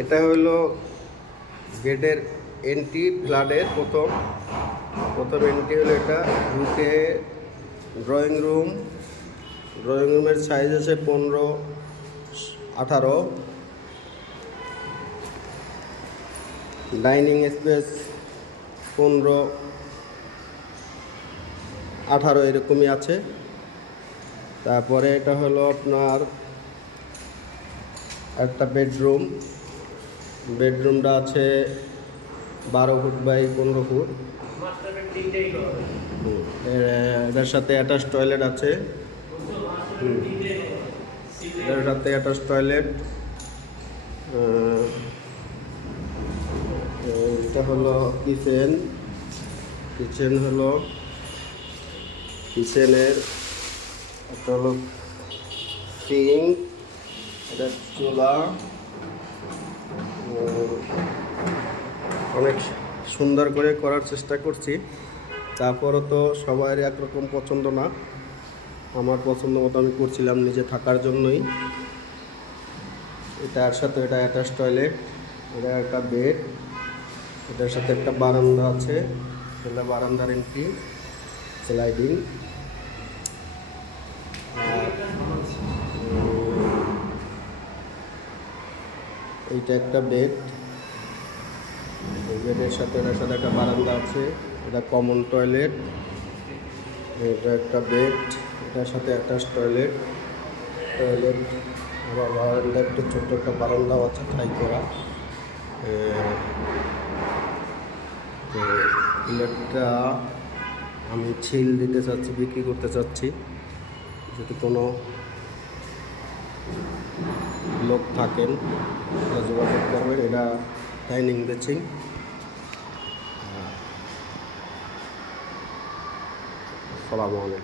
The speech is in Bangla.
এটা হলো গেটের এন্ট্রি ফ্ল্যাটের প্রথম এন্ট্রি হলো এটা। ঢুকে ড্রয়িং রুমের সাইজ আছে 15-18। ডাইনিং স্পেস 15-18 এরকমই আছে। তারপরে এটা হলো আপনার একটা বেডরুমটা আছে 12 ফুট বাই 15 ফুট। এটার সাথে অ্যাটাচ টয়লেট আছে। এটার সাথে অ্যাটাচ টয়লেট। এটা হলো কিচেনের একটা হলো সিঙ্ক, এটা চুলা। অনেক সুন্দর করে করার চেষ্টা করছি, তারপরও তো সবার একরকম পছন্দ না। আমার পছন্দ মতো আমি করছিলাম নিজে থাকার জন্যই। এটার সাথে এটা অ্যাটাচ টয়লেট, এটা একটা বেড, এটার সাথে একটা বারান্দা আছে। এটা বারান্দার এন্ট্রি, স্লাইডিং। এইটা একটা বেডের সাথে এটার সাথে একটা বারান্দা আছে। এটা কমন টয়লেট। এটা একটা বেড, এটার সাথে অ্যাটাচ টয়লেট। আবার বারান্দা একটা ছোট্ট একটা বারান্দাও আছে ঠাই করা। তো প্লেটটা আমি ছিল দিতে চাচ্ছি, বিক্রি করতে চাচ্ছি। যদি কোনো লোক থাকেন তারা যোগাযোগ করবেন। এটা ডাইনিং বেচিং। আসসালামু আলাইকুম।